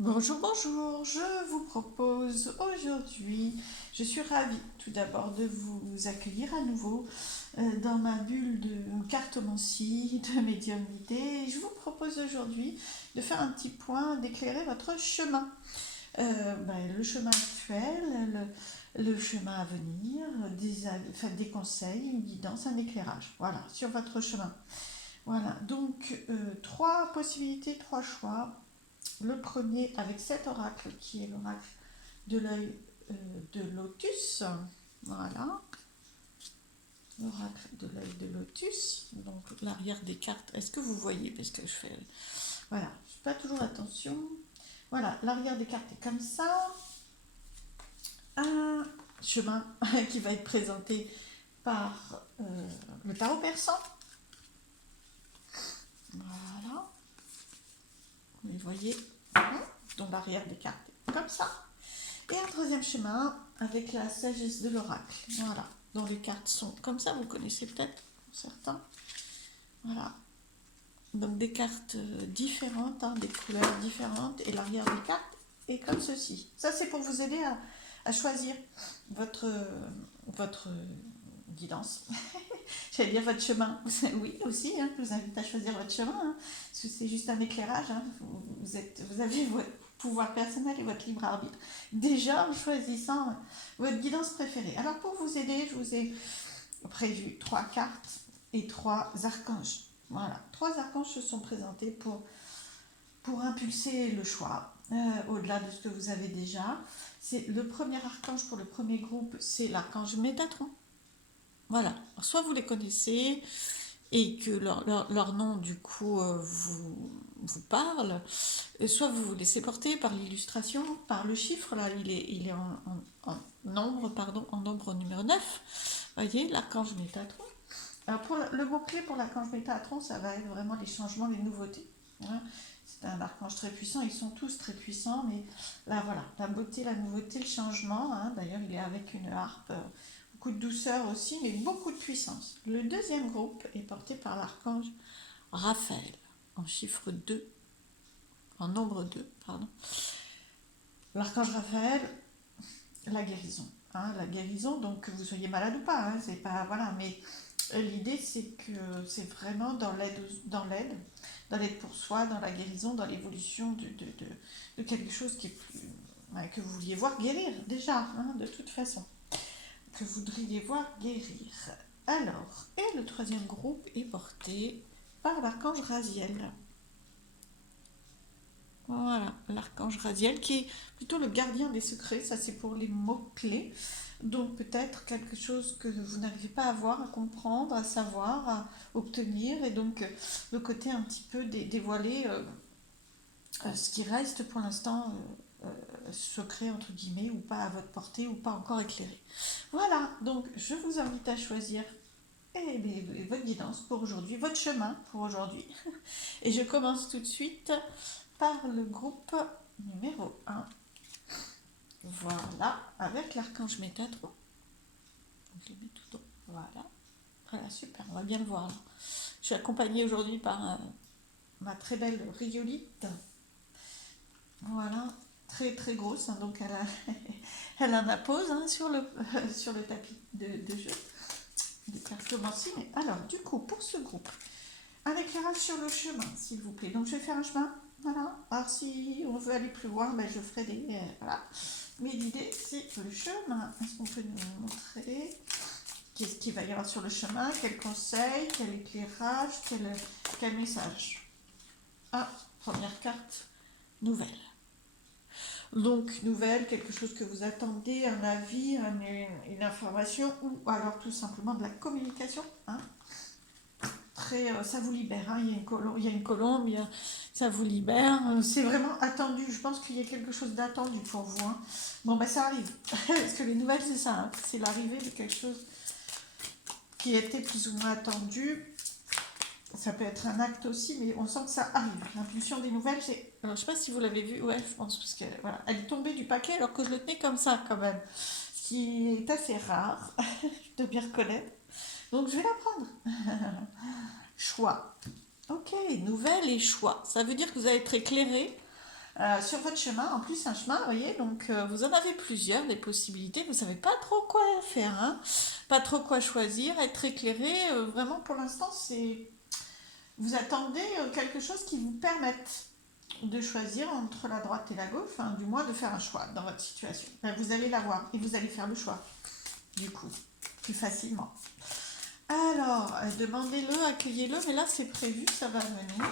Bonjour, bonjour, je vous propose aujourd'hui, je suis ravie tout d'abord de vous accueillir à nouveau dans ma bulle de cartomancie, de médiumnité. Je vous propose aujourd'hui de faire un petit point, d'éclairer votre chemin. Le chemin actuel, le chemin à venir, des conseils, une guidance, un éclairage, voilà, sur votre chemin. Voilà, donc trois possibilités, trois choix. Le premier avec cet oracle qui est l'oracle de l'œil de lotus. Voilà, l'oracle de l'œil de lotus. Donc l'arrière des cartes. Est-ce que vous voyez? Parce que je fais. Voilà, je fais pas toujours attention. Voilà, l'arrière des cartes est comme ça. Un chemin qui va être présenté par le tarot persan. Voilà, vous voyez. Donc l'arrière des cartes est comme ça. Et un troisième chemin avec la sagesse de l'oracle. Voilà. Dont les cartes sont comme ça, vous connaissez peut-être certains. Voilà. Donc des cartes différentes, hein, des couleurs différentes. Et l'arrière des cartes est comme ceci. Ça, c'est pour vous aider à choisir votre, votre guidance. J'allais dire votre chemin. Oui, aussi, hein, je vous invite à choisir votre chemin. Hein, parce que c'est juste un éclairage. Hein, vous avez votre pouvoir personnel et votre libre arbitre. Déjà en choisissant votre guidance préférée. Alors pour vous aider, je vous ai prévu trois cartes et trois archanges. Voilà, trois archanges se sont présentés pour impulser le choix, au-delà de ce que vous avez déjà. C'est le premier archange pour le premier groupe, c'est l'archange Métatron. Voilà, alors, soit vous les connaissez et que leur nom du coup vous parle, soit vous vous laissez porter par l'illustration, par le chiffre, là il est en nombre, pardon, en nombre numéro 9. Voyez, l'archange Métatron. Alors pour le mot-clé pour l'archange Métatron, ça va être vraiment les changements, les nouveautés. Hein. C'est un archange très puissant, ils sont tous très puissants, mais là voilà, la beauté, la nouveauté, le changement. Hein. D'ailleurs, il est avec une harpe, beaucoup de douceur aussi, mais beaucoup de puissance. Le deuxième groupe est porté par l'archange Raphaël, en chiffre 2, en nombre 2, pardon. L'archange Raphaël, la guérison. Hein, la guérison, donc que vous soyez malade ou pas, hein, c'est pas. Voilà, mais l'idée c'est que c'est vraiment dans l'aide pour soi, dans la guérison, dans l'évolution de quelque chose qui est plus, ouais, que vous vouliez voir guérir déjà, hein, de toute façon. Que vous voudriez voir guérir. Alors, et le troisième groupe est porté par l'archange Raziel. Voilà, l'archange Raziel qui est plutôt le gardien des secrets, ça c'est pour les mots-clés. Donc peut-être quelque chose que vous n'arrivez pas à voir, à comprendre, à savoir, à obtenir, et donc le côté un petit peu dévoilé, ce qui reste pour l'instant secret entre guillemets, ou pas à votre portée, ou pas encore éclairé. Voilà, donc je vous invite à choisir votre guidance pour aujourd'hui, votre chemin pour aujourd'hui. Et je commence tout de suite par le groupe numéro 1. Voilà, avec l'archange Métatron. Je les mets tout droit. Voilà. Voilà, super, on va bien le voir là. Je suis accompagnée aujourd'hui par ma très belle Riolite. Voilà, très très grosse, hein, donc elle en appose, hein, sur le tapis de jeu de cartomancie. Mais alors, du coup, pour ce groupe, un éclairage sur le chemin, s'il vous plaît. Donc, je vais faire un chemin. Voilà. Alors, si on veut aller plus loin, ben, je ferai des. Voilà. Mais l'idée, c'est le chemin. Est-ce qu'on peut nous montrer qu'est-ce qu'il va y avoir sur le chemin? Quel conseil? Quel éclairage? Quel message? Ah, première carte, nouvelle. Donc, nouvelle, quelque chose que vous attendez, un avis, une information, ou alors tout simplement de la communication. Hein. Ça vous libère. Hein. Il y a une colombe, ça vous libère. C'est vraiment attendu. Je pense qu'il y a quelque chose d'attendu pour vous. Hein. Bon, ben ça arrive. Parce que les nouvelles, c'est ça. Hein. C'est l'arrivée de quelque chose qui était plus ou moins attendu. Ça peut être un acte aussi, mais on sent que ça arrive. L'impulsion des nouvelles, c'est. Alors, je sais pas si vous l'avez vu. Ouais, je pense. Parce qu'elle voilà, elle est tombée du paquet alors que je le tenais comme ça, quand même. Ce qui est assez rare. Je dois bien reconnaître. Donc, je vais la prendre. Choix. Ok, nouvelle et choix. Ça veut dire que vous allez être éclairé sur votre chemin, en plus un chemin, vous voyez, donc vous en avez plusieurs, des possibilités, vous ne savez pas trop quoi faire, hein, pas trop quoi choisir, être éclairé, vraiment pour l'instant, c'est vous attendez quelque chose qui vous permette de choisir entre la droite et la gauche, enfin, du moins de faire un choix dans votre situation. Ben, vous allez l'avoir et vous allez faire le choix, du coup, plus facilement. Alors, demandez-le, accueillez-le, mais là c'est prévu, ça va venir.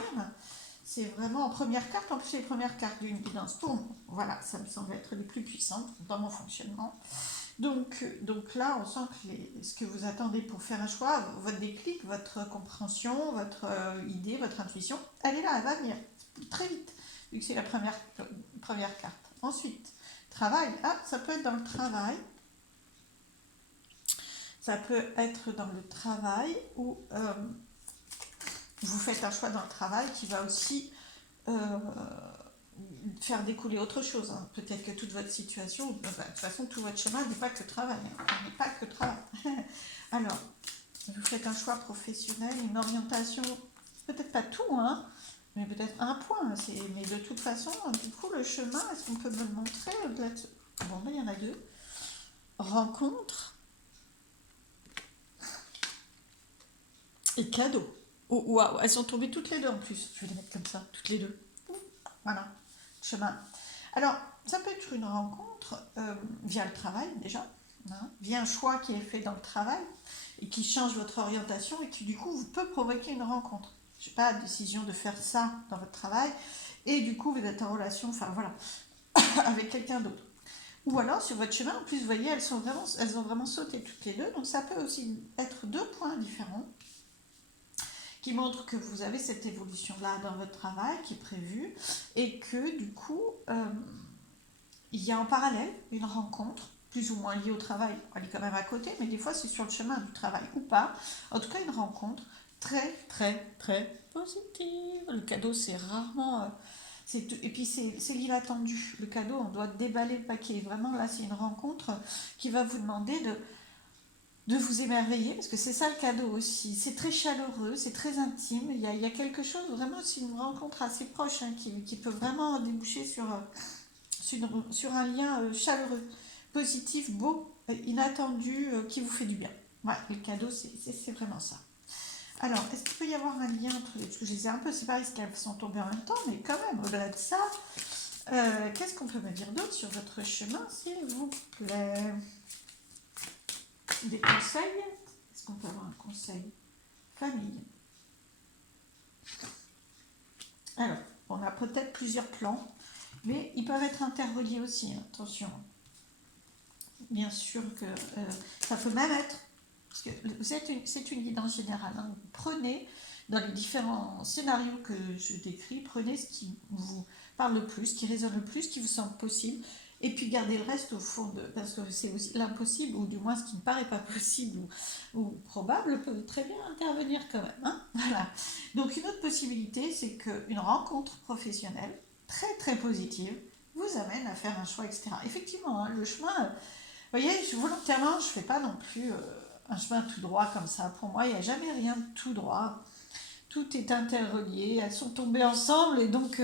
C'est vraiment en première carte, en plus les premières cartes d'une guidance pour moi. Voilà, ça me semble être les plus puissantes dans mon fonctionnement. Donc là, on sent que ce que vous attendez pour faire un choix, votre déclic, votre compréhension, votre idée, votre intuition, elle est là, elle va venir très vite, vu que c'est la première carte. Ensuite, travail. Ah, ça peut être dans le travail. Ça peut être dans le travail où vous faites un choix dans le travail qui va aussi faire découler autre chose. Hein. Peut-être que toute votre situation, de toute façon, tout votre chemin n'est pas que travail. Hein. N'est pas que travail. Alors, vous faites un choix professionnel, une orientation, peut-être pas tout, hein, mais peut-être un point. Mais de toute façon, du coup, le chemin, est-ce qu'on peut me le montrer au-delà de... Bon, ben, il y en a deux. Rencontre et cadeau. Oh, waouh, elles sont tombées toutes les deux en plus. Je vais les mettre comme ça, toutes les deux. Voilà, chemin. Alors, ça peut être une rencontre via le travail déjà, hein, via un choix qui est fait dans le travail et qui change votre orientation et qui du coup vous peut provoquer une rencontre. Je sais pas, décision de faire ça dans votre travail et du coup vous êtes en relation, enfin voilà, avec quelqu'un d'autre. Ou alors sur votre chemin, en plus vous voyez, elles ont vraiment sauté toutes les deux, donc ça peut aussi être deux points différents qui montre que vous avez cette évolution-là dans votre travail qui est prévue et que du coup, il y a en parallèle une rencontre, plus ou moins liée au travail, elle est quand même à côté, mais des fois c'est sur le chemin du travail ou pas. En tout cas, une rencontre très, très, très positive. Le cadeau, c'est rarement... et puis c'est l'inattendu. Le cadeau, on doit déballer le paquet. Vraiment, là, c'est une rencontre qui va vous demander de vous émerveiller, parce que c'est ça le cadeau aussi. C'est très chaleureux, c'est très intime. Il y a quelque chose, vraiment, c'est une rencontre assez proche hein, qui peut vraiment déboucher sur un lien chaleureux, positif, beau, inattendu, qui vous fait du bien. Ouais, le cadeau, c'est vraiment ça. Alors, est-ce qu'il peut y avoir un lien entre les deux? Parce que je les ai un peu séparées, parce qu'elles sont tombées en même temps, mais quand même, au-delà de ça, qu'est-ce qu'on peut me dire d'autre sur votre chemin, s'il vous plaît? Des conseils? Est-ce qu'on peut avoir un conseil? Famille. Alors, on a peut-être plusieurs plans, mais ils peuvent être interreliés aussi, hein, attention. Bien sûr que ça peut même être, parce que c'est une guidance générale, hein, prenez dans les différents scénarios que je décris, prenez ce qui vous parle le plus, qui résonne le plus, qui vous semble possible, et puis gardez le reste au fond de... Parce que c'est aussi l'impossible, ou du moins ce qui ne paraît pas possible ou probable, peut très bien intervenir quand même. Hein, voilà. Donc une autre possibilité, c'est qu'une rencontre professionnelle très très positive vous amène à faire un choix, etc. Effectivement, hein, le chemin... Vous voyez, volontairement, je ne fais pas non plus un chemin tout droit comme ça. Pour moi, il n'y a jamais rien de tout droit. Tout est interrelié, elles sont tombées ensemble et donc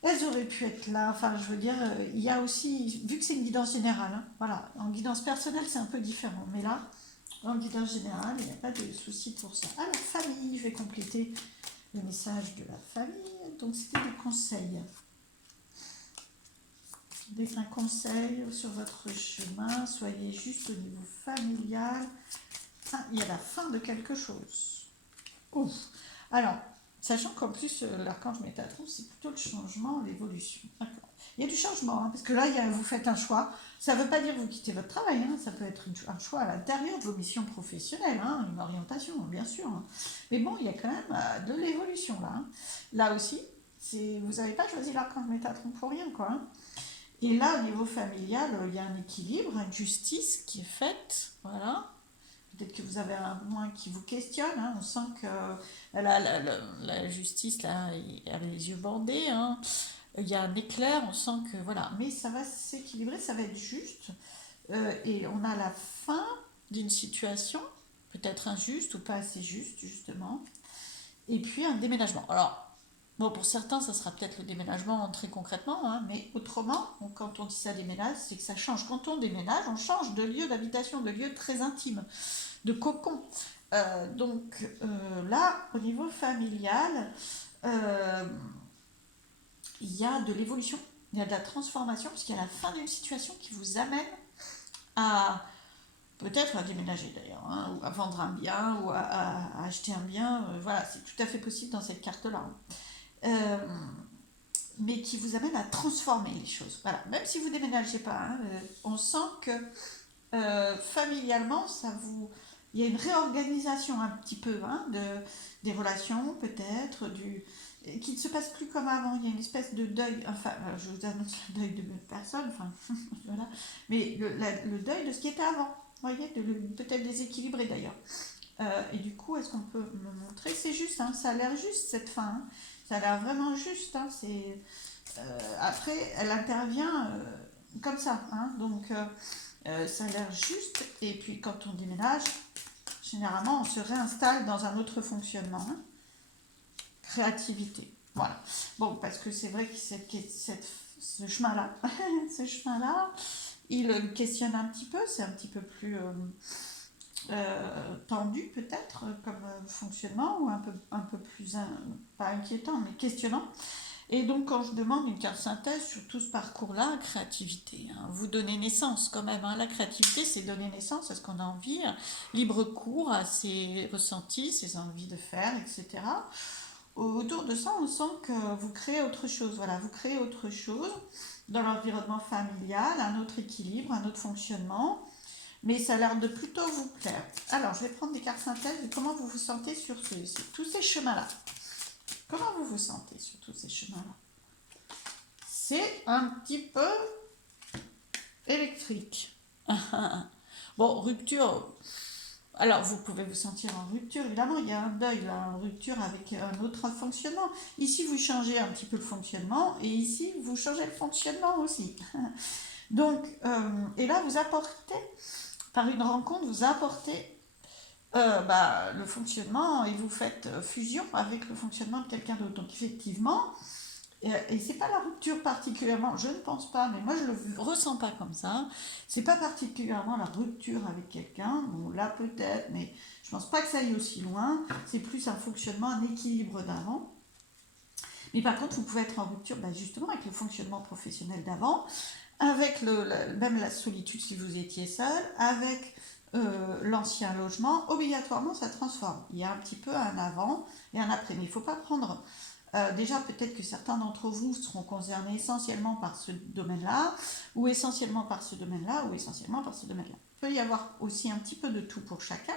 elles auraient pu être là. Enfin, je veux dire, il y a aussi, vu que c'est une guidance générale, hein, voilà, en guidance personnelle, c'est un peu différent. Mais là, en guidance générale, il n'y a pas de souci pour ça. Alors, famille, je vais compléter le message de la famille. Donc, c'était des conseils. Un conseil sur votre chemin, soyez juste au niveau familial. Ah, il y a la fin de quelque chose. Ouf. Alors, sachant qu'en plus, l'archange Métatron, c'est plutôt le changement, l'évolution. D'accord. Il y a du changement, hein, parce que là, vous faites un choix. Ça ne veut pas dire que vous quittez votre travail, hein, ça peut être un choix à l'intérieur de vos missions professionnelles, hein, une orientation, bien sûr. Hein. Mais bon, il y a quand même de l'évolution là. Hein. Là aussi, vous n'avez pas choisi l'archange Métatron pour rien, quoi. Hein. Et là, au niveau familial, il y a un équilibre, une justice qui est faite. Voilà. Peut-être que vous avez un point qui vous questionne. Hein. On sent que la justice, là, elle a les yeux bandés. Hein. Il y a un éclair, on sent que... Voilà. Mais ça va s'équilibrer, ça va être juste. Et on a la fin d'une situation, peut-être injuste ou pas assez juste, justement. Et puis un déménagement. Alors, Bon, pour certains, ça sera peut-être le déménagement très concrètement, hein, mais autrement, quand on dit ça déménage, c'est que ça change. Quand on déménage, on change de lieu d'habitation, de lieu très intime, de cocon. Là, au niveau familial, euh, il y a de l'évolution, il y a de la transformation, parce qu'il y a la fin d'une situation qui vous amène à peut-être à déménager d'ailleurs, hein, ou à vendre un bien, ou à acheter un bien. Voilà, c'est tout à fait possible dans cette carte-là. Euh, mais qui vous amène à transformer les choses. Voilà, même si vous ne déménagez pas, hein, on sent que familialement, il y a une réorganisation un petit peu, hein, des relations peut-être, qui ne se passe plus comme avant. Il y a une espèce de deuil, enfin, je vous annonce le deuil de personne, enfin, voilà, mais le deuil de ce qui était avant. Vous voyez, peut-être déséquilibré d'ailleurs. Et du coup, est-ce qu'on peut me montrer? C'est juste, hein, ça a l'air juste cette fin. Hein. Ça a l'air vraiment juste. Hein, après, elle intervient comme ça. Hein, donc, ça a l'air juste. Et puis, quand on déménage, généralement, on se réinstalle dans un autre fonctionnement. Hein. Créativité. Voilà. Bon, parce que c'est vrai que ce chemin-là, ce chemin-là, il questionne un petit peu. C'est un petit peu plus tendu peut-être comme fonctionnement, ou un peu plus, pas inquiétant, mais questionnant. Et donc quand je demande une carte synthèse sur tout ce parcours-là, créativité, hein, vous donnez naissance quand même. Hein, la créativité, c'est donner naissance à ce qu'on a envie, libre cours à ses ressentis, ses envies de faire, etc. Autour de ça, on sent que vous créez autre chose. Voilà, vous créez autre chose dans l'environnement familial, un autre équilibre, un autre fonctionnement. Mais ça a l'air de plutôt vous plaire. Alors, je vais prendre des cartes synthèses. Comment vous vous sentez sur tous ces chemins-là? Comment vous vous sentez sur tous ces chemins-là? C'est un petit peu électrique. Bon, rupture. Alors, vous pouvez vous sentir en rupture. Évidemment, il y a un deuil, là, une rupture avec un autre fonctionnement. Ici, vous changez un petit peu le fonctionnement. Et ici, vous changez le fonctionnement aussi. Donc, et là, vous apportez, par une rencontre, vous apportez le fonctionnement et vous faites fusion avec le fonctionnement de quelqu'un d'autre. Donc effectivement, et c'est pas la rupture particulièrement, je ne pense pas, mais moi je le ressens pas comme ça. C'est pas particulièrement la rupture avec quelqu'un, bon là peut-être, mais je pense pas que ça aille aussi loin. C'est plus un fonctionnement, un équilibre d'avant. Mais par contre, vous pouvez être en rupture justement avec le fonctionnement professionnel d'avant, avec même la solitude si vous étiez seul, avec l'ancien logement. Obligatoirement, ça transforme. Il y a un petit peu un avant et un après. Mais il ne faut pas prendre... déjà, peut-être que certains d'entre vous seront concernés essentiellement par ce domaine-là, ou essentiellement par ce domaine-là, ou essentiellement par ce domaine-là. Il peut y avoir aussi un petit peu de tout pour chacun,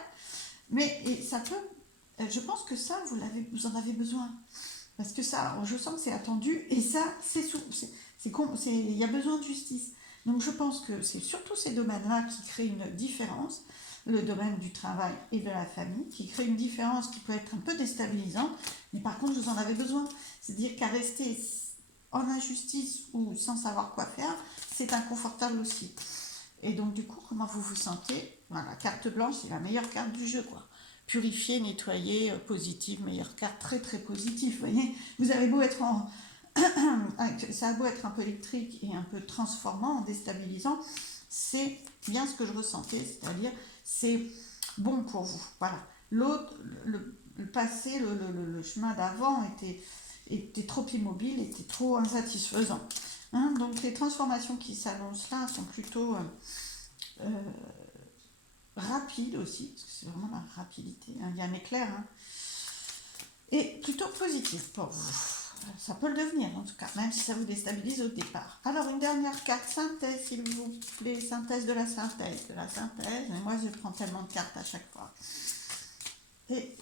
mais ça peut... je pense que ça, vous en avez besoin. Parce que ça, je sens que c'est attendu, et ça, il y a besoin de justice. Donc je pense que c'est surtout ces domaines-là qui créent une différence, le domaine du travail et de la famille, qui crée une différence qui peut être un peu déstabilisante, mais par contre vous en avez besoin. C'est-à-dire qu'à rester en injustice ou sans savoir quoi faire, c'est inconfortable aussi. Et donc du coup, comment vous vous sentez? Voilà, carte blanche, c'est la meilleure carte du jeu, quoi. Purifier, nettoyer, positive, meilleure carte, très très positive, vous voyez. Vous avez beau être ça a beau être un peu électrique et un peu transformant, déstabilisant, c'est bien ce que je ressentais, c'est-à-dire c'est bon pour vous. Voilà. L'autre, le passé, le chemin d'avant était trop immobile, était trop insatisfaisant. Hein, donc les transformations qui s'annoncent là sont plutôt rapides aussi, parce que c'est vraiment la rapidité, hein, il y a un éclair, hein, et plutôt positif pour vous. Ça peut le devenir en tout cas, même si ça vous déstabilise au départ. Alors une dernière carte synthèse, s'il vous plaît, synthèse de la synthèse, et moi je prends tellement de cartes à chaque fois. Et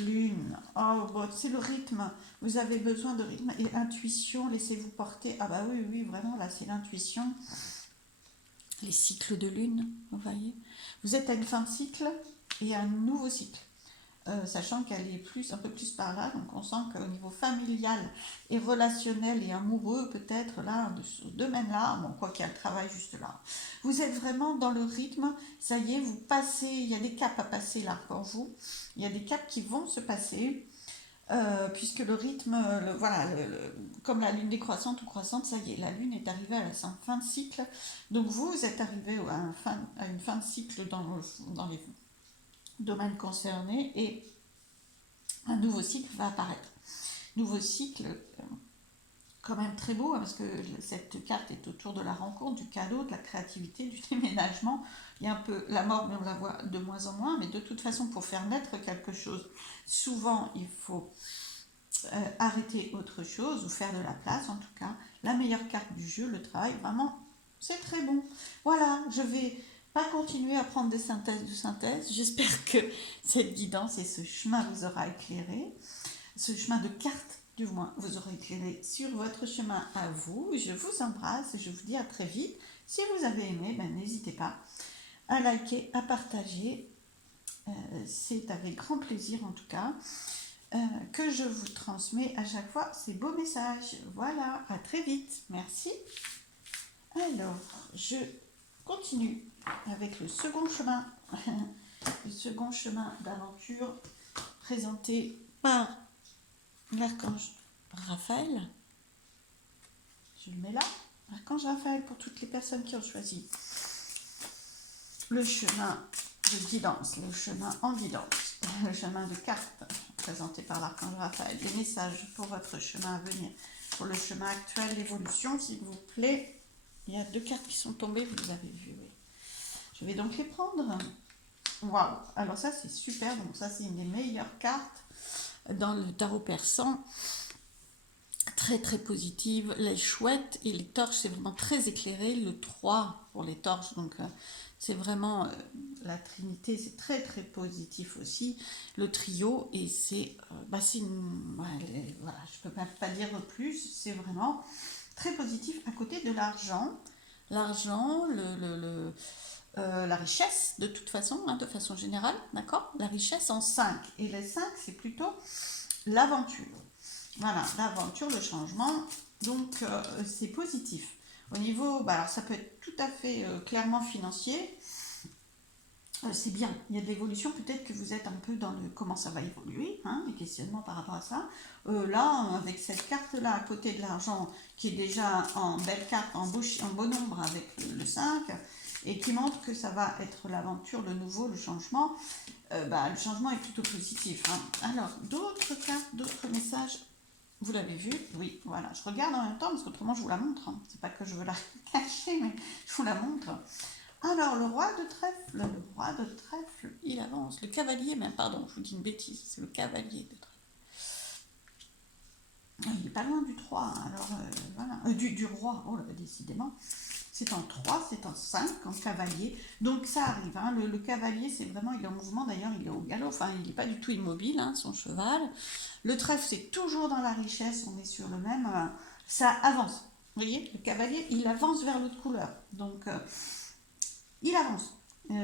lune, oh bon, c'est le rythme, vous avez besoin de rythme et intuition, laissez-vous porter, ah bah oui, oui, vraiment là c'est l'intuition, les cycles de lune, vous voyez, vous êtes à une fin de cycle et à un nouveau cycle. Sachant qu'elle est un peu plus par là, donc on sent qu'au niveau familial et relationnel et amoureux, peut-être là, de ce domaine-là, bon, quoi qu'il y a le travail juste là, vous êtes vraiment dans le rythme, ça y est, vous passez, il y a des caps à passer là pour vous, il y a des caps qui vont se passer, puisque le rythme, voilà, comme la lune décroissante ou croissante, ça y est, la lune est arrivée à la fin de cycle. Donc vous êtes arrivé à une fin de cycle dans les domaines concernés et un nouveau cycle va apparaître. Nouveau cycle, quand même très beau, hein, parce que cette carte est autour de la rencontre, du cadeau, de la créativité, du déménagement. Il y a un peu la mort, mais on la voit de moins en moins. Mais de toute façon, pour faire naître quelque chose, souvent il faut arrêter autre chose ou faire de la place. En tout cas, la meilleure carte du jeu, le travail, vraiment, c'est très bon. Voilà, je vais pas continuer à prendre des synthèses de synthèse. J'espère que cette guidance et ce chemin vous aura éclairé. Ce chemin de cartes, du moins, vous aura éclairé sur votre chemin à vous. Je vous embrasse et je vous dis à très vite. Si vous avez aimé, n'hésitez pas à liker, à partager. C'est avec grand plaisir en tout cas que je vous transmets à chaque fois ces beaux messages. Voilà, à très vite. Merci. Alors, je continue avec le second chemin. Le second chemin d'aventure présenté par l'archange Raphaël. Je le mets là. L'archange Raphaël pour toutes les personnes qui ont choisi le chemin de guidance, le chemin en guidance, le chemin de cartes présenté par l'archange Raphaël. Des messages pour votre chemin à venir, pour le chemin actuel, l'évolution, s'il vous plaît. Il y a 2 cartes qui sont tombées, vous les avez vues. Oui. Je vais donc les prendre. Waouh! Alors ça, c'est super. Donc ça, c'est une des meilleures cartes dans le tarot persan. Très très positive. Les chouettes et les torches, c'est vraiment très éclairé. Le 3 pour les torches, donc c'est vraiment la trinité, c'est très très positif aussi. Le trio, et c'est voilà, je peux pas dire plus, c'est vraiment très positif. À côté de l'argent, la richesse de toute façon, hein, de façon générale, d'accord, la richesse en 5, et les 5 c'est plutôt l'aventure. Voilà, l'aventure, le changement, donc c'est positif. Au niveau, alors ça peut être tout à fait clairement financier, c'est bien, il y a de l'évolution, peut-être que vous êtes un peu dans le comment ça va évoluer, hein, les questionnements par rapport à ça. Là, avec cette carte-là à côté de l'argent, qui est déjà en belle carte, en beau nombre avec le 5, et qui montre que ça va être l'aventure, le nouveau, le changement, le changement est plutôt positif. Hein. Alors, d'autres cartes, d'autres messages. Vous l'avez vu? Oui, voilà. Je regarde en même temps parce qu'autrement je vous la montre. Hein. C'est pas que je veux la cacher, mais je vous la montre. Alors, le roi de trèfle, il avance. Le cavalier, même, pardon, je vous dis une bêtise, c'est le cavalier de trèfle. Il n'est pas loin du 3, hein. Alors voilà. Du roi, oh là, décidément. C'est en 3, c'est en 5, en cavalier. Donc ça arrive, hein. Le cavalier, c'est vraiment, il est en mouvement, d'ailleurs, il est au galop, enfin, il n'est pas du tout immobile, hein, son cheval. Le trèfle, c'est toujours dans la richesse, on est sur le même, ça avance. Vous voyez, le cavalier, il avance vers l'autre couleur. Donc, il avance.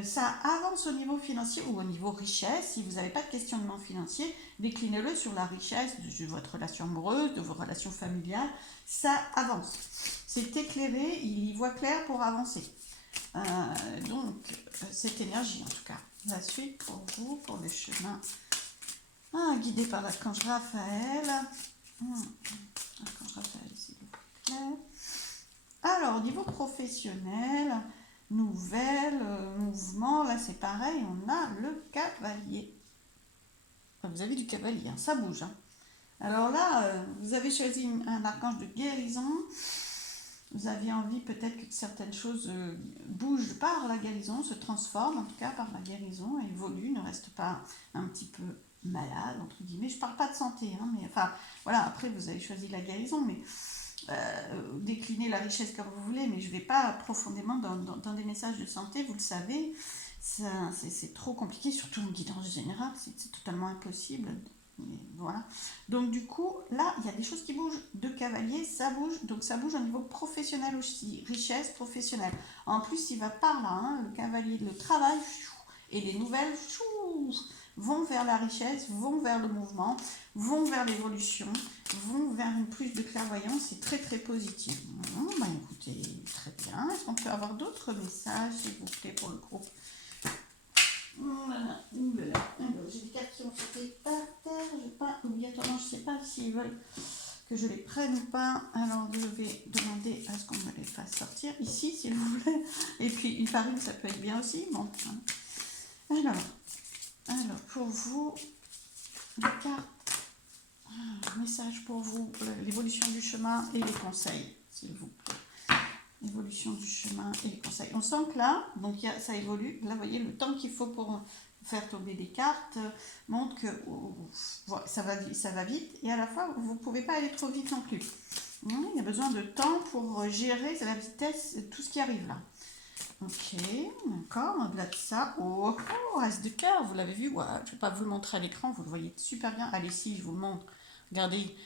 Ça avance au niveau financier ou au niveau richesse. Si vous n'avez pas de questionnement financier, déclinez-le sur la richesse de votre relation amoureuse, de vos relations familiales. Ça avance. C'est éclairé, il y voit clair pour avancer. Donc, cette énergie en tout cas. La suite pour vous, pour le chemin. Guidé par l'archange Raphaël. L'archange Raphaël, s'il vous plaît. Alors, au niveau professionnel, nouvelle, mouvement, là c'est pareil, on a le cavalier. Enfin, vous avez du cavalier, hein, ça bouge. Hein. Alors là, vous avez choisi un archange de guérison. Vous aviez envie peut-être que certaines choses bougent par la guérison, se transforment en tout cas par la guérison, évoluent, ne restent pas un petit peu malades, entre guillemets. Je ne parle pas de santé, hein, mais enfin, voilà, après vous avez choisi la guérison, mais déclinez la richesse comme vous voulez, mais je ne vais pas profondément dans des messages de santé, vous le savez, c'est trop compliqué, surtout en guidance générale, c'est totalement impossible. Mais voilà. Donc du coup, là, il y a des choses qui bougent. De cavalier, ça bouge. Donc ça bouge au niveau professionnel aussi. Richesse professionnelle. En plus, il va par là, hein, le cavalier, le travail, et les nouvelles vont vers la richesse, vont vers le mouvement, vont vers l'évolution, vont vers une plus de clairvoyance. C'est très très positif. Écoutez, très bien. Est-ce qu'on peut avoir d'autres messages, s'il vous plaît, pour le groupe Voilà, voilà. Alors, j'ai des cartes qui ont sauté par terre. Je vais pas obligatoirement, je sais pas s'ils veulent que je les prenne ou pas. Alors, je vais demander à ce qu'on me les fasse sortir ici, s'il vous plaît. Et puis, une par une, ça peut être bien aussi. Bon. Alors pour vous, les cartes, message pour vous, l'évolution du chemin et les conseils, s'il vous plaît. L'évolution du chemin et les conseils. On sent que là, donc ça évolue. Là, vous voyez, le temps qu'il faut pour faire tomber des cartes montre que ça va vite. Et à la fois, vous ne pouvez pas aller trop vite non plus. Il y a besoin de temps pour gérer la vitesse, tout ce qui arrive là. Ok, d'accord, au-delà de ça, as de cœur, vous l'avez vu, ouais, je ne vais pas vous le montrer à l'écran, vous le voyez super bien. Allez, si, je vous le montre, regardez,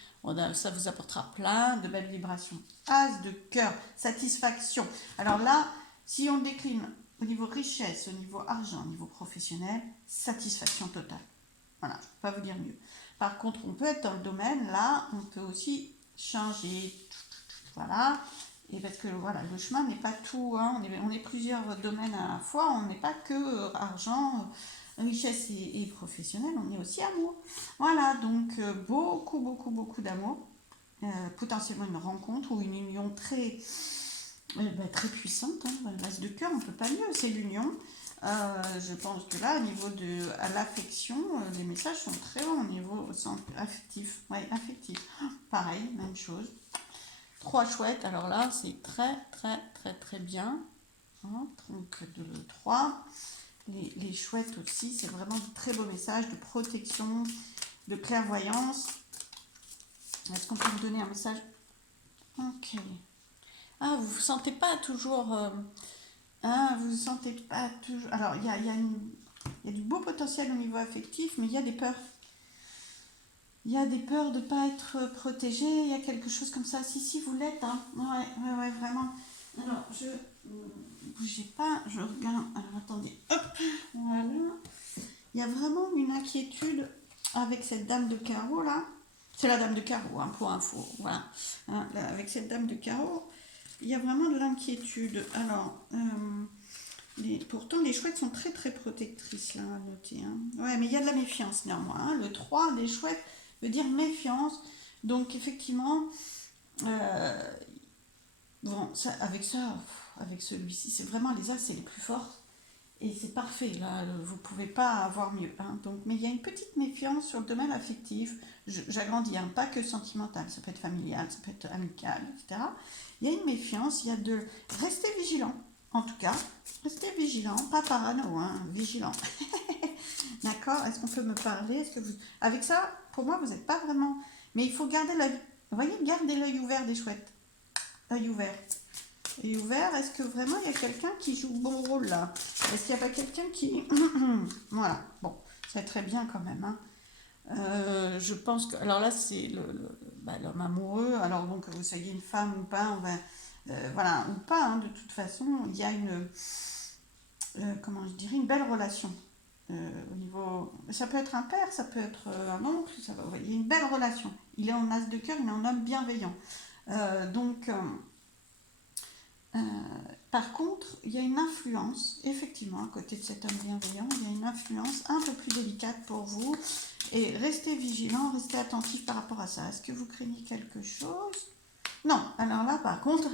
ça vous apportera plein de belles vibrations. As de cœur, satisfaction. Alors là, si on décline au niveau richesse, au niveau argent, au niveau professionnel, satisfaction totale. Voilà, je ne peux pas vous dire mieux. Par contre, on peut être dans le domaine, là, on peut aussi changer, voilà. Et parce que voilà, le chemin n'est pas tout, hein, on est plusieurs domaines à la fois, on n'est pas que argent, richesse et professionnel, on est aussi amour. Voilà, donc beaucoup d'amour, potentiellement une rencontre ou une union très puissante, hein, l'as de cœur, on ne peut pas mieux, c'est l'union. Je pense que là, au niveau de l'affection, les messages sont très bons au niveau affectif. Ouais, affectif. Pareil, même chose. 3 chouettes, alors là c'est très bien, hein, donc de 3, les chouettes aussi, c'est vraiment de très beaux messages de protection, de clairvoyance. Est-ce qu'on peut me donner un message? Ok. Ah, vous vous sentez pas toujours, vous vous sentez pas toujours, alors il y a du beau potentiel au niveau affectif, mais il y a des peurs. Il y a des peurs de ne pas être protégé, il y a quelque chose comme ça. Si, vous l'êtes, hein. Ouais, vraiment. Alors, bougez pas, je regarde. Alors, attendez, hop, voilà. Il y a vraiment une inquiétude avec cette dame de carreau, là. C'est la dame de carreau, hein, pour info, voilà. Hein, là, avec cette dame de carreau, il y a vraiment de l'inquiétude. Alors, pourtant, les chouettes sont très protectrices, là, à noter. Hein. Ouais, mais il y a de la méfiance, néanmoins. Hein. Le 3 des chouettes veut dire méfiance. Donc, effectivement, bon, avec celui-ci, c'est vraiment les as, c'est les plus forts. Et c'est parfait, là, vous ne pouvez pas avoir mieux. Hein. Donc, mais il y a une petite méfiance sur le domaine affectif. J'agrandis, hein, pas que sentimental, ça peut être familial, ça peut être amical, etc. Il y a une méfiance, il y a de rester vigilant. En tout cas, restez vigilant, pas parano, hein, vigilant. D'accord? Est-ce qu'on peut me parler? Est-ce que vous... Avec ça, pour moi, vous n'êtes pas vraiment... Mais il faut garder l'œil... Vous voyez, gardez l'œil ouvert des chouettes. L'œil ouvert. L'œil ouvert, est-ce que vraiment il y a quelqu'un qui joue le bon rôle là? Est-ce qu'il n'y a pas quelqu'un qui... Voilà, bon, c'est très bien quand même. Hein. Je pense que... Alors là, c'est l'homme amoureux. Alors bon, que vous soyez une femme ou pas, on va... voilà, ou pas, hein, de toute façon, il y a une... comment je dirais, une belle relation. Au niveau, ça peut être un père, ça peut être un oncle, il y a une belle relation. Il est en as de cœur, il est en homme bienveillant. Par contre, il y a une influence, effectivement, à côté de cet homme bienveillant, il y a une influence un peu plus délicate pour vous. Et restez vigilant, restez attentif par rapport à ça. Est-ce que vous craignez quelque chose? Non. Alors là, par contre,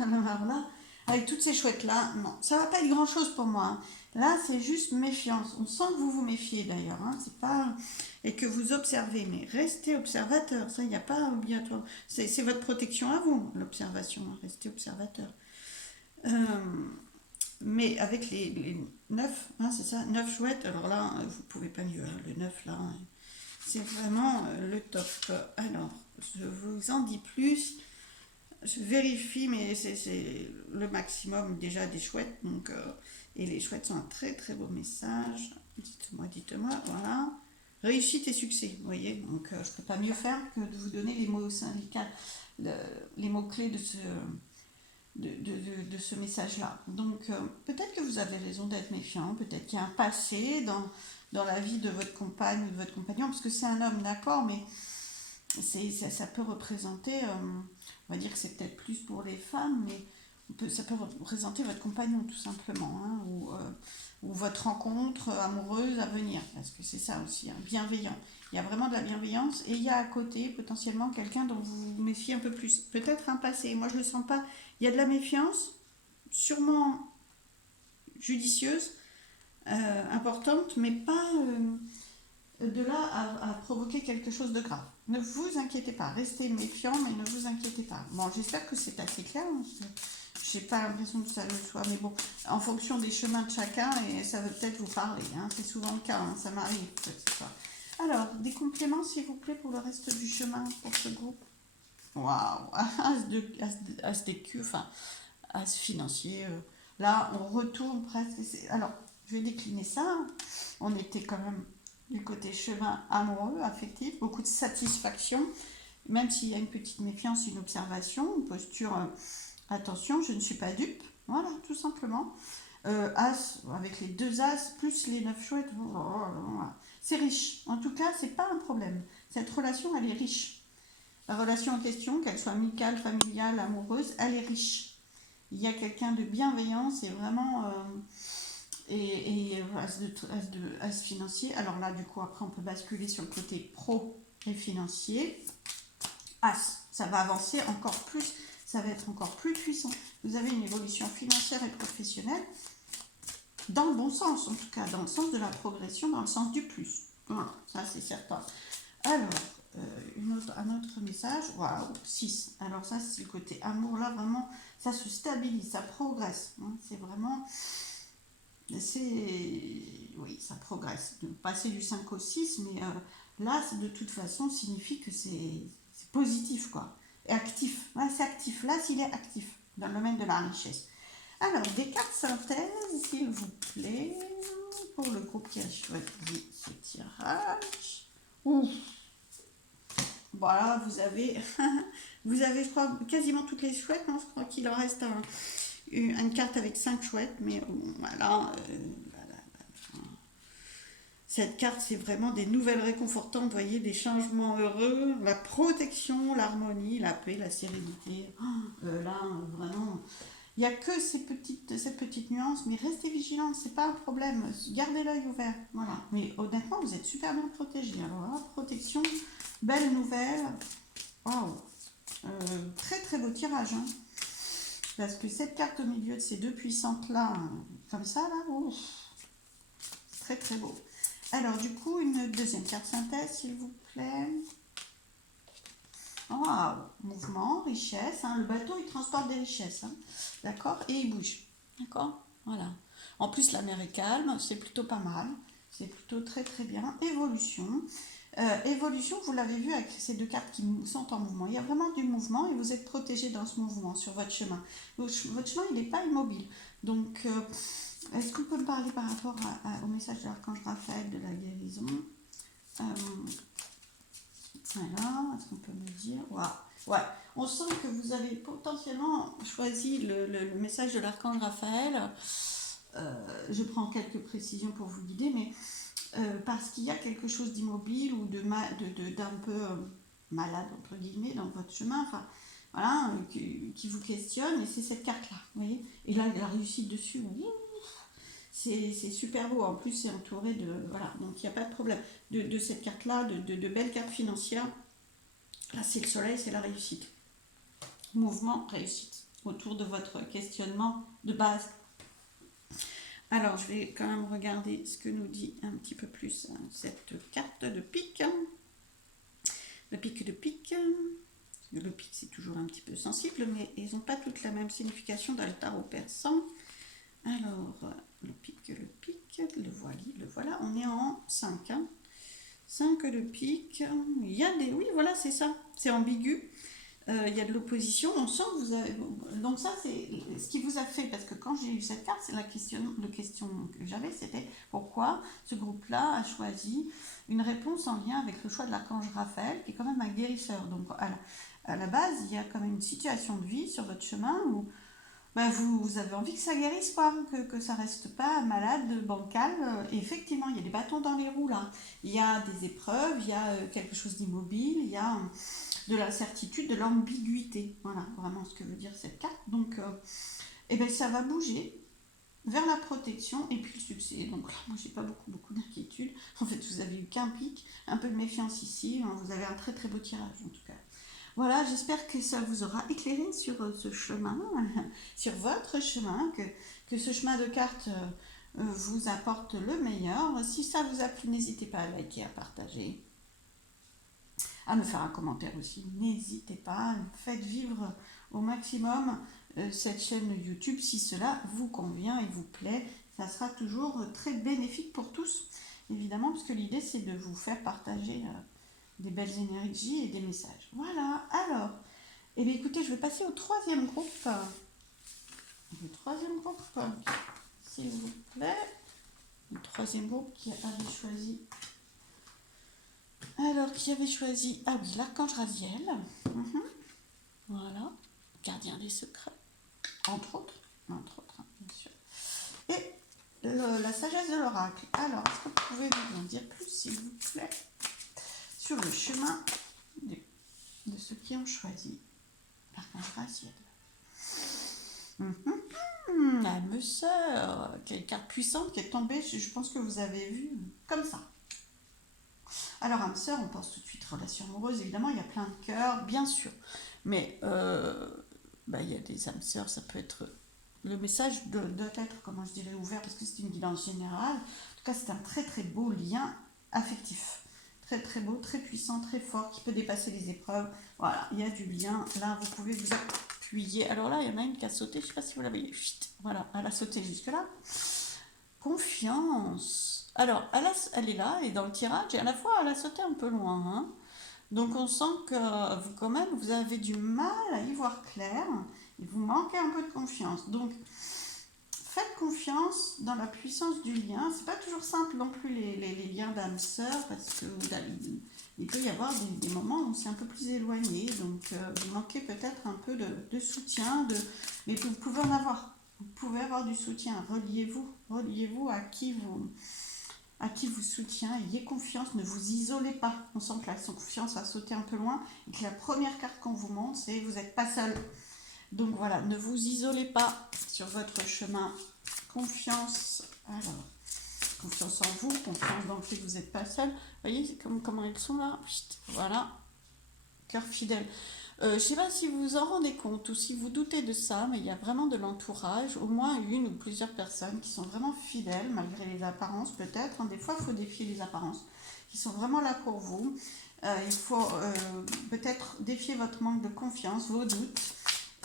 avec toutes ces chouettes-là, non. Ça va pas être grand-chose pour moi. Hein. Là, c'est juste méfiance. On sent que vous vous méfiez d'ailleurs. Hein. C'est pas... Et que vous observez. Mais restez observateur. Ça, il n'y a pas obligatoire. C'est votre protection à vous, l'observation. Hein. Restez observateur. Mais avec les 9, hein, c'est ça, 9 chouettes, alors là, vous pouvez pas mieux, hein, le 9 là, hein, c'est vraiment le top. Alors, je vous en dis plus, je vérifie, mais c'est le maximum déjà des chouettes, donc, et les chouettes sont un très beau message. Dites-moi, voilà. Réussite et succès, vous voyez, donc je peux pas mieux faire que de vous donner les mots syndicats, les mots-clés de ce message-là. Donc, peut-être que vous avez raison d'être méfiant, peut-être qu'il y a un passé dans la vie de votre compagne ou de votre compagnon, parce que c'est un homme, d'accord, mais ça peut représenter, on va dire que c'est peut-être plus pour les femmes, mais Ça peut représenter votre compagnon tout simplement, hein, ou votre rencontre amoureuse à venir, parce que c'est ça aussi, hein, bienveillant. Il y a vraiment de la bienveillance et il y a à côté potentiellement quelqu'un dont vous vous méfiez un peu plus. Peut-être un passé, moi je le sens pas. Il y a de la méfiance, sûrement judicieuse, importante, mais pas de là à provoquer quelque chose de grave. Ne vous inquiétez pas, restez méfiant, mais ne vous inquiétez pas. Bon, j'espère que c'est assez clair. Je n'ai pas l'impression que ça le soit, mais bon, en fonction des chemins de chacun, et ça veut peut-être vous parler. Hein, c'est souvent le cas, hein, ça m'arrive. Alors, des compléments, s'il vous plaît, pour le reste du chemin, pour ce groupe. Waouh, as de cul, enfin, as financier. Là, on retourne presque. Alors, je vais décliner ça. On était quand même du côté chemin amoureux, affectif, beaucoup de satisfaction, même s'il y a une petite méfiance, une observation, une posture, attention, je ne suis pas dupe, voilà, tout simplement. As, avec les deux as, plus les 9 chouettes, c'est riche. En tout cas, c'est pas un problème. Cette relation, elle est riche. La relation en question, qu'elle soit amicale, familiale, amoureuse, elle est riche. Il y a quelqu'un de bienveillant, c'est vraiment... et as financier. Alors là, du coup, après, on peut basculer sur le côté pro et financier. As, ça va avancer encore plus, ça va être encore plus puissant. Vous avez une évolution financière et professionnelle dans le bon sens, en tout cas, dans le sens de la progression, dans le sens du plus. Voilà, ça c'est certain. Alors, un autre message, waouh, 6. Alors ça, c'est le côté amour, là, vraiment, ça se stabilise, ça progresse. Hein, c'est vraiment... Oui, ça progresse. De passer du 5 au 6, mais là, de toute façon, signifie que c'est positif, quoi. Et actif. Ouais, c'est actif. Là, s'il est actif dans le domaine de la richesse. Alors, des cartes synthèses, s'il vous plaît, pour le groupe qui a choisi ce tirage. Ouf. Voilà, vous avez, je crois, quasiment toutes les chouettes. Hein, je crois qu'il en reste une carte avec 5 chouettes, mais voilà. Cette carte, c'est vraiment des nouvelles réconfortantes, vous voyez, des changements heureux, la protection, l'harmonie, la paix, la sérénité. Là, vraiment, il n'y a que cette petite nuance, mais restez vigilants, c'est pas un problème. Gardez l'œil ouvert, voilà. Mais honnêtement, vous êtes super bien protégés. Alors là, protection, belle nouvelle. Waouh, très très beau tirage, hein. Parce que cette carte au milieu de ces deux puissantes là, comme ça là, oh, très très beau. Alors du coup, une deuxième carte synthèse, s'il vous plaît. Oh, mouvement, richesse, hein. Le bateau il transporte des richesses, hein. D'accord, et il bouge, d'accord, voilà. En plus la mer est calme, c'est plutôt pas mal, c'est plutôt très très bien. Évolution. Évolution, vous l'avez vu avec ces deux cartes qui sont en mouvement. Il y a vraiment du mouvement et vous êtes protégé dans ce mouvement sur votre chemin. Votre chemin, il n'est pas immobile. Donc, est-ce qu'on peut me parler par rapport au message de l'archange Raphaël de la guérison? Alors, est-ce qu'on peut me dire? Wow. Ouais, on sent que vous avez potentiellement choisi le message de l'archange Raphaël. Je prends quelques précisions pour vous guider, mais parce qu'il y a quelque chose d'immobile ou d'un peu malade, entre guillemets, dans votre chemin, enfin, voilà, qui vous questionne, et c'est cette carte-là, vous voyez. Et là, la réussite dessus, c'est super beau, en plus c'est entouré de, voilà, donc il n'y a pas de problème de cette carte-là, de belles cartes financières. Là, c'est le soleil, c'est la réussite. Mouvement, réussite, autour de votre questionnement de base. Alors, je vais quand même regarder ce que nous dit un petit peu plus cette carte de pique. Le pique de pique. Le pique, c'est toujours un petit peu sensible, mais ils n'ont pas toutes la même signification dans le tarot persan. Alors, le pique, le voilà. On est en 5. 5 de pique. Il y a des... Oui, voilà, c'est ça. C'est ambigu. Il y a de l'opposition, on sent que vous avez... Donc ça, c'est ce qui vous a fait, parce que quand j'ai eu cette carte, c'est la question que j'avais, c'était pourquoi ce groupe-là a choisi une réponse en lien avec le choix de l'archange Raphaël, qui est quand même un guérisseur. Donc à la base, il y a quand même une situation de vie sur votre chemin où vous avez envie que ça guérisse, quoi, que ça reste pas malade, bancal. Et effectivement, il y a des bâtons dans les roues, là. Il y a des épreuves, il y a quelque chose d'immobile, il y a de l'incertitude, de l'ambiguïté. Voilà, vraiment ce que veut dire cette carte. Donc, et bien ça va bouger vers la protection et puis le succès. Donc là, moi, j'ai pas beaucoup d'inquiétude. En fait, vous avez eu qu'un pic, un peu de méfiance ici. Vous avez un très très beau tirage en tout cas. Voilà, j'espère que ça vous aura éclairé sur ce chemin, sur votre chemin, que ce chemin de cartes vous apporte le meilleur. Si ça vous a plu, n'hésitez pas à liker, à partager, à me faire un commentaire aussi. N'hésitez pas, faites vivre au maximum cette chaîne YouTube si cela vous convient et vous plaît. Ça sera toujours très bénéfique pour tous, évidemment, parce que l'idée c'est de vous faire partager des belles énergies et des messages. Voilà, alors, eh bien écoutez, je vais passer au troisième groupe. Le troisième groupe, s'il vous plaît. Le troisième groupe qui avait choisi. Alors, qui avait choisi. Ah oui, l'archange Raziel. Voilà. Gardien des secrets. Entre autres, hein, bien sûr. Et la sagesse de l'oracle. Alors, est-ce que vous pouvez nous en dire plus, s'il vous plaît, sur le chemin de ceux qui ont choisi l'archange Raziel? La me sœur, quelle carte puissante qui est tombée, je pense que vous avez vu comme ça. Alors, âme sœur, on pense tout de suite relation amoureuse, évidemment, il y a plein de cœurs, bien sûr. Mais il y a des âmes sœurs, ça peut être. Le message doit être, comment je dirais, ouvert parce que c'est une guidance générale. En tout cas, c'est un très très beau lien affectif. Très très beau, très puissant, très fort, qui peut dépasser les épreuves. Voilà, il y a du lien. Là, vous pouvez vous appuyer. Alors là, il y en a une qui a sauté, je ne sais pas si vous l'avez vu. Voilà, elle a sauté jusque-là. Confiance. Alors, elle est là, elle est dans le tirage, et à la fois, elle a sauté un peu loin. Hein. Donc, on sent que vous, quand même, vous avez du mal à y voir clair, et vous manquez un peu de confiance. Donc, faites confiance dans la puissance du lien. C'est pas toujours simple non plus les liens d'âme sœur, parce que il peut y avoir des moments où c'est un peu plus éloigné. Donc, vous manquez peut-être un peu de soutien, mais vous pouvez en avoir. Vous pouvez avoir du soutien. Reliez-vous à qui vous soutient. Ayez confiance. Ne vous isolez pas. On sent que la confiance va sauter un peu loin et que la première carte qu'on vous montre, c'est vous n'êtes pas seul. Donc voilà, ne vous isolez pas sur votre chemin. Confiance. Alors, confiance en vous, confiance dans le fait que vous n'êtes pas seul. Vous voyez comment elles sont là. Voilà. Cœur fidèle. Je ne sais pas si vous vous en rendez compte ou si vous doutez de ça, mais il y a vraiment de l'entourage, au moins une ou plusieurs personnes qui sont vraiment fidèles, malgré les apparences peut-être. Des fois, il faut défier les apparences, qui sont vraiment là pour vous. Il faut peut-être défier votre manque de confiance, vos doutes,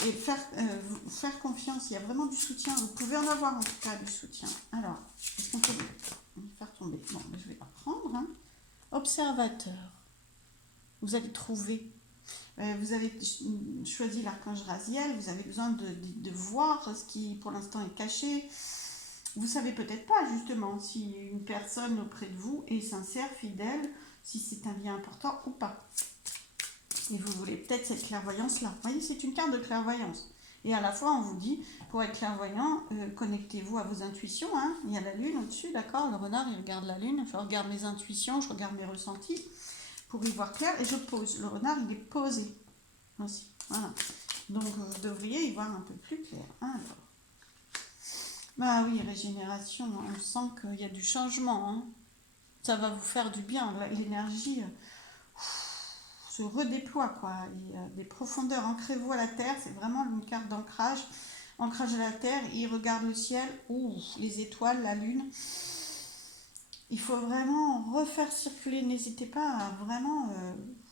et faire confiance. Il y a vraiment du soutien. Vous pouvez en avoir en tout cas du soutien. Alors, est-ce qu'on peut faire tomber? Bon, je vais la prendre. Hein. Observateur. Vous allez trouver. Vous avez choisi l'archange Raziel, vous avez besoin de voir ce qui pour l'instant est caché. Vous savez peut-être pas justement si une personne auprès de vous est sincère, fidèle, si c'est un lien important ou pas. Et vous voulez peut-être cette clairvoyance-là. Vous voyez, c'est une carte de clairvoyance. Et à la fois, on vous dit, pour être clairvoyant, connectez-vous à vos intuitions. Hein. Il y a la lune au-dessus, d'accord? Le renard, il regarde la lune. Je regarde mes intuitions, je regarde mes ressentis pour y voir clair. Et je pose. Le renard, il est posé aussi. Voilà. Donc, vous devriez y voir un peu plus clair. Alors. Bah oui, régénération. On sent qu'il y a du changement. Hein. Ça va vous faire du bien. L'énergie se redéploie, quoi. Il y a des profondeurs. Ancrez-vous à la terre. C'est vraiment une carte d'ancrage. Ancrage à la terre. Il regarde le ciel. Ouh, les étoiles, la lune. Il faut vraiment refaire circuler. N'hésitez pas à vraiment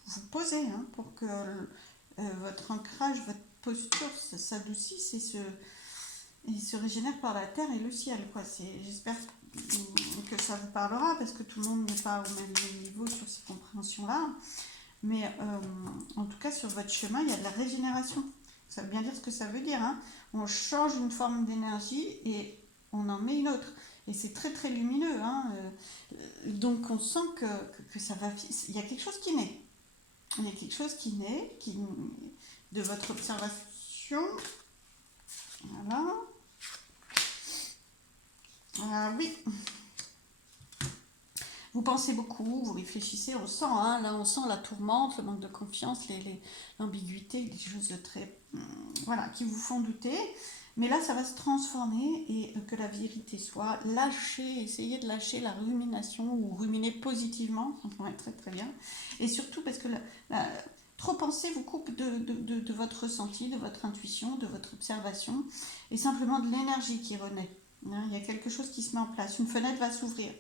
vous poser hein, pour que votre ancrage, votre posture s'adoucisse et se régénère par la terre et le ciel. Quoi. J'espère que ça vous parlera parce que tout le monde n'est pas au même niveau sur ces compréhensions-là. Mais en tout cas, sur votre chemin, il y a de la régénération. Ça veut bien dire ce que ça veut dire. Hein. On change une forme d'énergie et on en met une autre. Et c'est très très lumineux. Hein. Donc on sent que ça va... Il y a quelque chose qui naît. Il y a quelque chose qui naît de votre observation. Voilà. Oui. Vous pensez beaucoup, vous réfléchissez, on sent, hein, là on sent la tourmente, le manque de confiance, l'ambiguïté, des choses de très, voilà, qui vous font douter. Mais là, ça va se transformer et que la vérité soit lâchez, essayez de lâcher la rumination ou ruminer positivement, ça pourrait être très très bien. Et surtout parce que trop penser vous coupe de votre ressenti, de votre intuition, de votre observation et simplement de l'énergie qui renaît. Il y a quelque chose qui se met en place. Une fenêtre va s'ouvrir.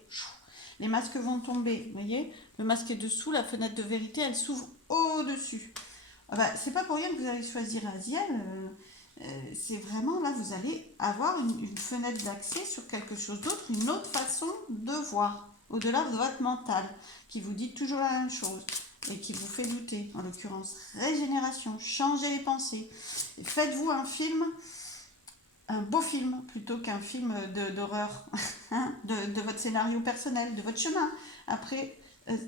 Les masques vont tomber. Vous voyez, le masque est dessous, la fenêtre de vérité, elle s'ouvre au-dessus. Ah bah, c'est pas pour rien que vous allez choisir Asiel. C'est vraiment là, vous allez avoir une fenêtre d'accès sur quelque chose d'autre, une autre façon de voir, au-delà de votre mental, qui vous dit toujours la même chose et qui vous fait douter. En l'occurrence, régénération, changez les pensées. Faites-vous un film, un beau film, plutôt qu'un film d'horreur, hein, de votre scénario personnel, de votre chemin. Après,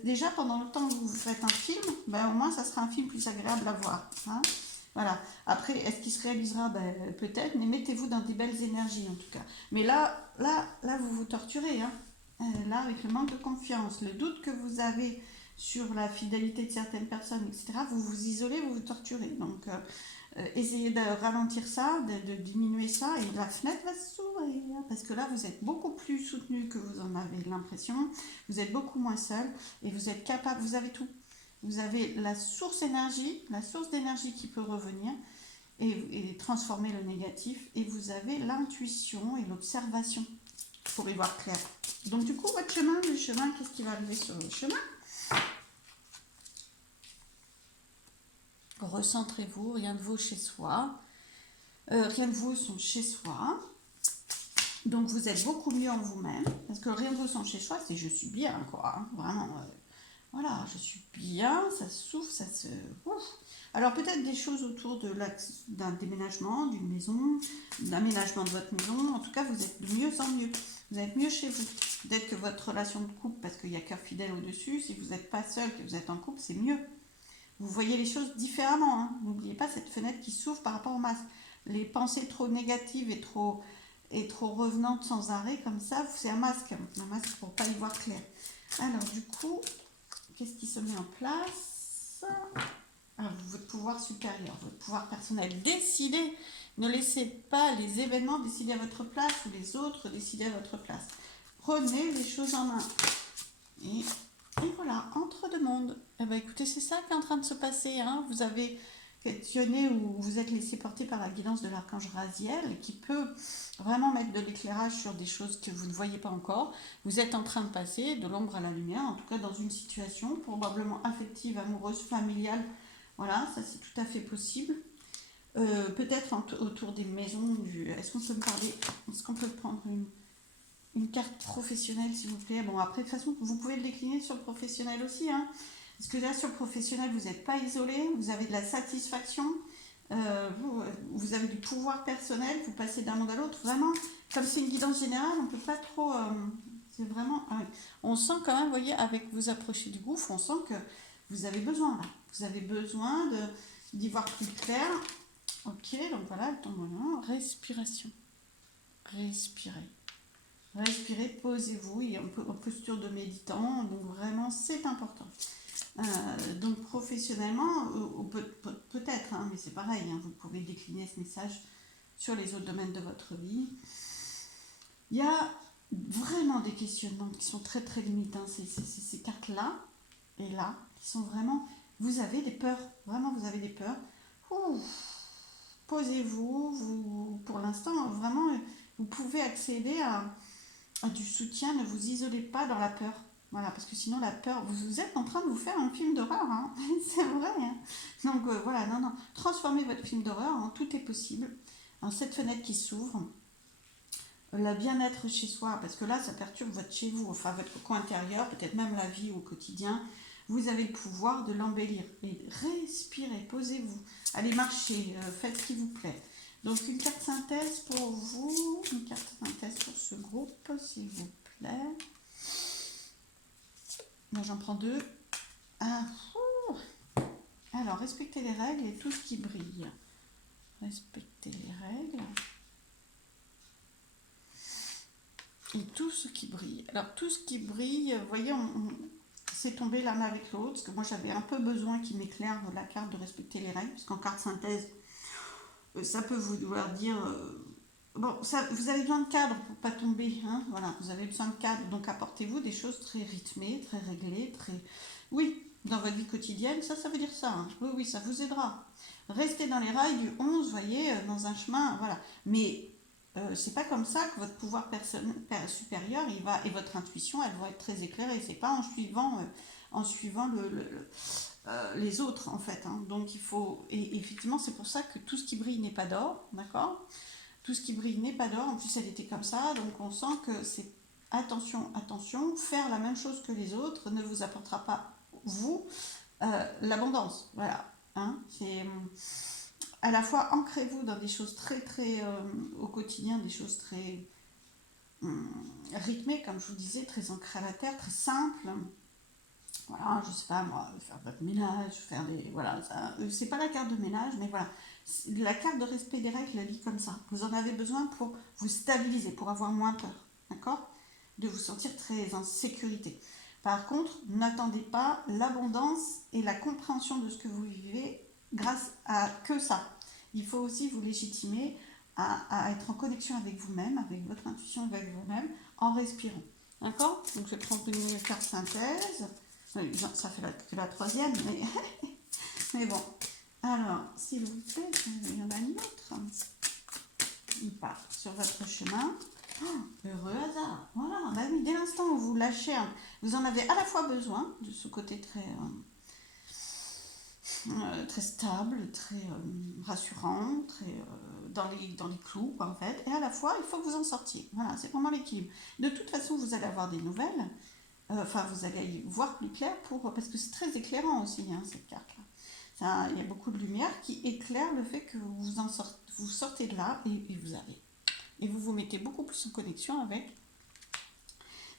déjà, pendant le temps que vous faites un film, ben, au moins, ça sera un film plus agréable à voir. Hein. Voilà. Après, est-ce qu'il se réalisera? Ben, peut-être, mais mettez-vous dans des belles énergies, en tout cas. Mais là, vous vous torturez. Hein. Là, avec le manque de confiance, le doute que vous avez sur la fidélité de certaines personnes, etc., vous vous isolez, vous vous torturez. Donc, essayez de ralentir ça, de diminuer ça, et la fenêtre va s'ouvrir. Parce que là, vous êtes beaucoup plus soutenu que vous en avez l'impression. Vous êtes beaucoup moins seul, et vous êtes capable, vous avez tout. Vous avez la source d'énergie qui peut revenir et transformer le négatif. Et vous avez l'intuition et l'observation pour y voir clair. Donc du coup, votre chemin, qu'est-ce qui va arriver sur le chemin? Recentrez-vous, rien de vous chez soi. Rien de vous sont chez soi. Donc vous êtes beaucoup mieux en vous-même. Parce que rien de vous sont chez soi, c'est je suis bien, quoi. Hein, vraiment. Voilà, je suis bien, ça souffle, ça se... Ouf. Alors peut-être des choses autour d'un déménagement, d'une maison, d'aménagement de votre maison. En tout cas, vous êtes de mieux en mieux. Vous êtes mieux chez vous. Peut-être que votre relation de couple, parce qu'il y a cœur fidèle au-dessus, si vous n'êtes pas seul, que vous êtes en couple, c'est mieux. Vous voyez les choses différemment. Hein. N'oubliez pas cette fenêtre qui s'ouvre par rapport au masque. Les pensées trop négatives et trop revenantes sans arrêt, comme ça, c'est un masque pour ne pas y voir clair. Alors du coup... Qu'est-ce qui se met en place? Votre pouvoir supérieur, votre pouvoir personnel. Décidez, ne laissez pas les événements décider à votre place ou les autres décider à votre place. Prenez les choses en main. Et voilà, entre deux mondes. Eh ben, écoutez, c'est ça qui est en train de se passer. Hein. Vous avez questionné ou vous êtes laissé porter par la guidance de l'archange Raziel qui peut vraiment mettre de l'éclairage sur des choses que vous ne voyez pas encore. Vous êtes en train de passer de l'ombre à la lumière, en tout cas dans une situation probablement affective, amoureuse, familiale. Voilà, ça c'est tout à fait possible. Peut-être autour des maisons. Est-ce qu'on peut me parler? Est-ce qu'on peut prendre une carte professionnelle, s'il vous plaît? Bon, après, de toute façon, vous pouvez le décliner sur le professionnel aussi. Hein. Parce que là, sur le professionnel, vous n'êtes pas isolé, vous avez de la satisfaction, vous avez du pouvoir personnel, vous passez d'un monde à l'autre. Vraiment, comme c'est une guidance générale, on ne peut pas trop... c'est vraiment... on sent quand même, vous voyez, avec vous approchez du gouffre, on sent que vous avez besoin, là. Vous avez besoin d'y voir plus clair. Ok, donc voilà, le temps maintenant. Respiration. Respirez. Respirez, posez-vous, et en posture de méditant, donc vraiment c'est important. Donc professionnellement, peut-être, hein, mais c'est pareil, hein, vous pouvez décliner ce message sur les autres domaines de votre vie. Il y a vraiment des questionnements qui sont très très limitants, ces cartes-là et là, qui sont vraiment, vous avez des peurs, vraiment vous avez des peurs. Posez-vous, pour l'instant, vraiment, vous pouvez accéder à du soutien, ne vous isolez pas dans la peur. Voilà, parce que sinon la peur, vous êtes en train de vous faire un film d'horreur, hein. C'est vrai. Hein. Donc voilà, non, transformez votre film d'horreur, hein. Tout est possible. Dans cette fenêtre qui s'ouvre, le bien-être chez soi, parce que là ça perturbe votre chez vous, enfin votre coin intérieur, peut-être même la vie au quotidien. Vous avez le pouvoir de l'embellir. Et respirez, posez-vous, allez marcher, faites ce qui vous plaît. Donc une carte synthèse pour vous, une carte synthèse pour ce groupe, s'il vous plaît. Moi j'en prends deux. Alors, respectez les règles et tout ce qui brille. Respectez les règles. Et tout ce qui brille. Alors, tout ce qui brille, vous voyez, c'est tombé l'un avec l'autre. Parce que moi, j'avais un peu besoin qu'il m'éclaire la carte de respecter les règles. Parce qu'en carte synthèse, ça peut vouloir dire bon, ça, vous avez besoin de cadre pour pas tomber, hein, voilà, vous avez besoin de cadre, donc apportez-vous des choses très rythmées, très réglées, très... Oui, dans votre vie quotidienne, ça veut dire ça, hein. Oui, oui, ça vous aidera. Restez dans les rails du 11, vous voyez, dans un chemin, voilà. Mais c'est pas comme ça que votre pouvoir supérieur, il va, et votre intuition, elles vont être très éclairées. C'est pas en suivant les autres, en fait, hein. Donc il faut, et effectivement, c'est pour ça que tout ce qui brille n'est pas d'or, d'accord? Tout ce qui brille n'est pas d'or. En plus, elle était comme ça, donc on sent que c'est attention, attention, faire la même chose que les autres ne vous apportera pas, vous, l'abondance. Voilà. Hein, c'est à la fois ancrez-vous dans des choses très, très au quotidien, des choses très rythmées, comme je vous disais, très ancrées à la terre, très simples. Voilà, je sais pas moi, faire votre ménage, faire des. Voilà, ça, c'est pas la carte de ménage, mais voilà. La carte de respect des règles, la lit comme ça. Vous en avez besoin pour vous stabiliser, pour avoir moins peur. D'accord? De vous sentir très en sécurité. Par contre, n'attendez pas l'abondance et la compréhension de ce que vous vivez grâce à que ça. Il faut aussi vous légitimer à être en connexion avec vous-même, avec votre intuition, avec vous-même, en respirant. D'accord? Donc je vais prendre une carte synthèse. Ça fait la troisième, mais bon. Alors, s'il vous plaît, il y en a une autre. Il part sur votre chemin. Oh, heureux hasard. Voilà, bah oui, dès l'instant où vous lâchez, vous en avez à la fois besoin de ce côté très, très stable, très rassurant, très dans les clous, quoi, en fait. Et à la fois, il faut que vous en sortiez. Voilà, c'est vraiment l'équilibre. De toute façon, vous allez avoir des nouvelles. Enfin, vous allez y voir plus clair parce que c'est très éclairant aussi, hein, cette carte-là. Il y a beaucoup de lumière qui éclaire le fait que vous sortez de là et vous vous mettez beaucoup plus en connexion avec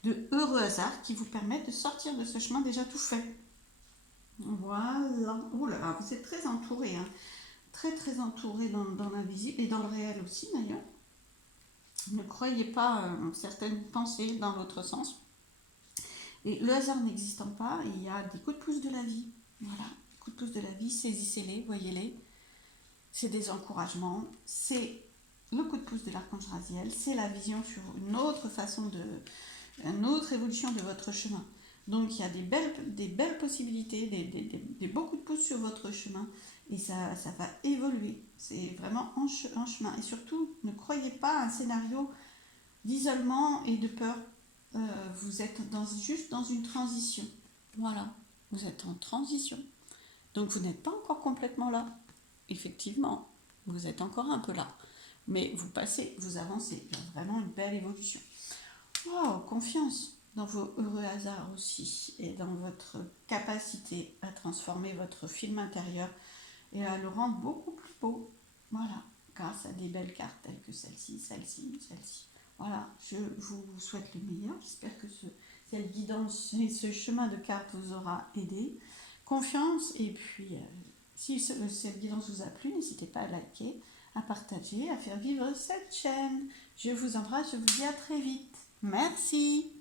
de heureux hasards qui vous permettent de sortir de ce chemin déjà tout fait. Voilà. Oh là là, vous êtes très entouré, hein. Très très entouré dans l'invisible et dans le réel aussi d'ailleurs. Ne croyez pas certaines pensées dans l'autre sens. Et le hasard n'existant pas, il y a des coups de pouce de la vie. Voilà, coups de pouce de la vie, saisissez-les, voyez-les. C'est des encouragements, c'est le coup de pouce de l'archange Raziel, c'est la vision sur une autre façon une autre évolution de votre chemin. Donc il y a des belles possibilités, des beaux coups de pouce sur votre chemin et ça va évoluer. C'est vraiment en chemin. Et surtout, ne croyez pas à un scénario d'isolement et de peur. Vous êtes juste dans une transition. Voilà, vous êtes en transition. Donc vous n'êtes pas encore complètement là. Effectivement, vous êtes encore un peu là. Mais vous passez, vous avancez. Il y a vraiment une belle évolution. Wow, confiance dans vos heureux hasards aussi et dans votre capacité à transformer votre film intérieur et à le rendre beaucoup plus beau. Voilà, grâce à des belles cartes telles que celle-ci, celle-ci, celle-ci. Voilà, je vous souhaite le meilleur. J'espère que cette guidance et ce chemin de cartes vous aura aidé. Confiance et puis si cette guidance vous a plu, n'hésitez pas à liker, à partager, à faire vivre cette chaîne. Je vous embrasse, je vous dis à très vite. Merci.